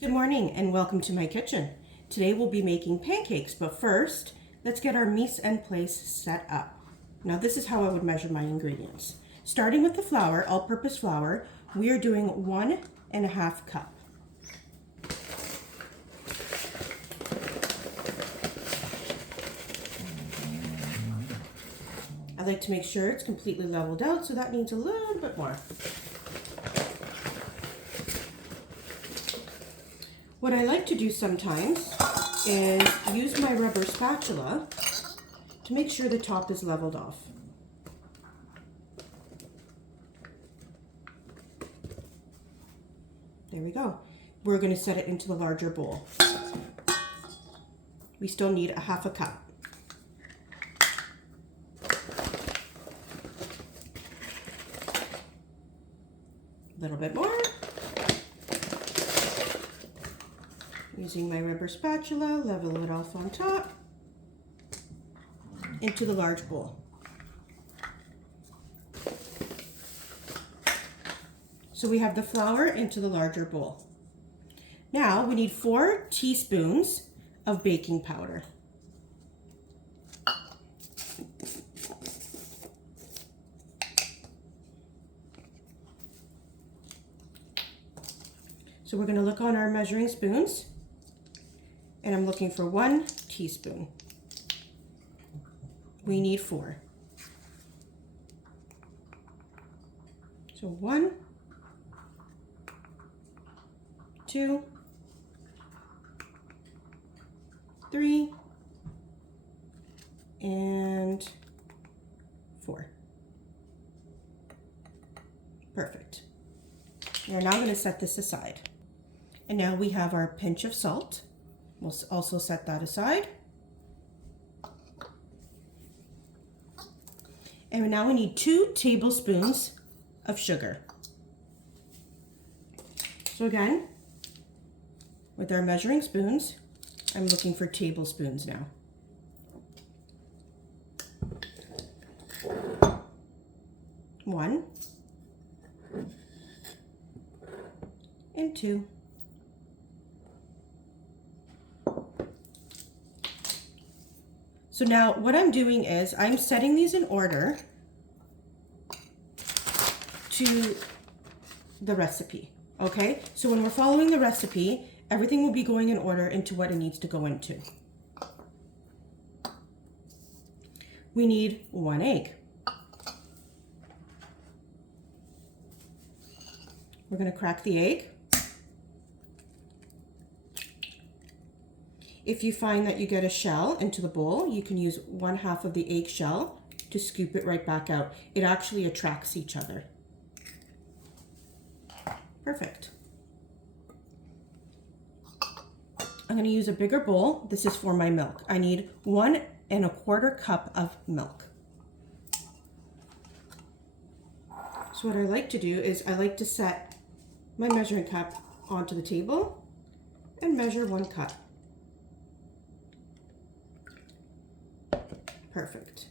Good morning and welcome to my kitchen. Today we'll be making pancakes, but first, let's get our mise en place set up. Now this is how I would measure my ingredients. Starting with the flour, all-purpose flour, we are doing 1.5 cup. I like to make sure it's completely leveled out, so that needs a little bit more. What I like to do sometimes is use my rubber spatula to make sure the top is leveled off. There we go. We're going to set it into the larger bowl. We still need 1/2 cup. A little bit more. Using my rubber spatula, level it off on top into the large bowl. So we have the flour into the larger bowl. Now we need 4 teaspoons of baking powder. So we're going to look on our measuring spoons. And I'm looking for 1 teaspoon. We need 4. So 1, 2, 3, and 4. Perfect. We're now going to set this aside. And now we have our pinch of salt. We'll also set that aside. And now we need 2 tablespoons of sugar. So again, with our measuring spoons, I'm looking for tablespoons now. 1 and 2. So now what I'm doing is I'm setting these in order to the recipe, okay? So when we're following the recipe, everything will be going in order into what it needs to go into. We need 1 egg. We're going to crack the egg. If you find that you get a shell into the bowl, you can use 1/2 of the egg shell to scoop it right back out. It actually attracts each other. Perfect. I'm going to use a bigger bowl. This is for my milk. I need 1.25 cup of milk. So what I like to do is I like to set my measuring cup onto the table and measure 1 cup. Perfect.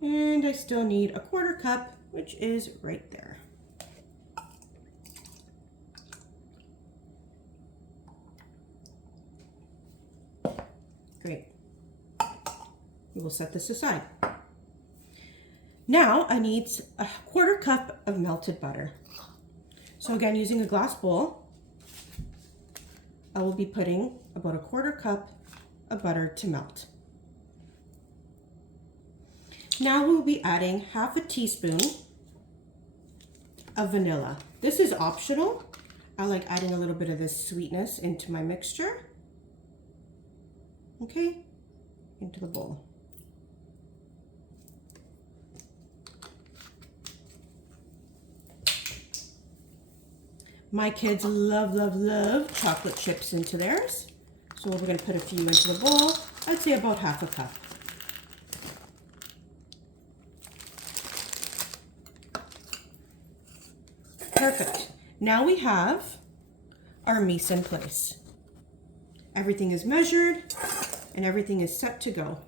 And I still need 1/4 cup, which is right there. Great. We will set this aside. Now I need 1/4 cup of melted butter. So again, using a glass bowl, I will be putting about 1/4 cup of butter to melt. Now we'll be adding 1/2 teaspoon of vanilla. This is optional. I like adding a little bit of this sweetness into my mixture. Okay, into the bowl. My kids love, love, love chocolate chips into theirs. So we're going to put a few into the bowl. I'd say about 1/2 cup. Perfect. Now we have our mise en place. Everything is measured and everything is set to go.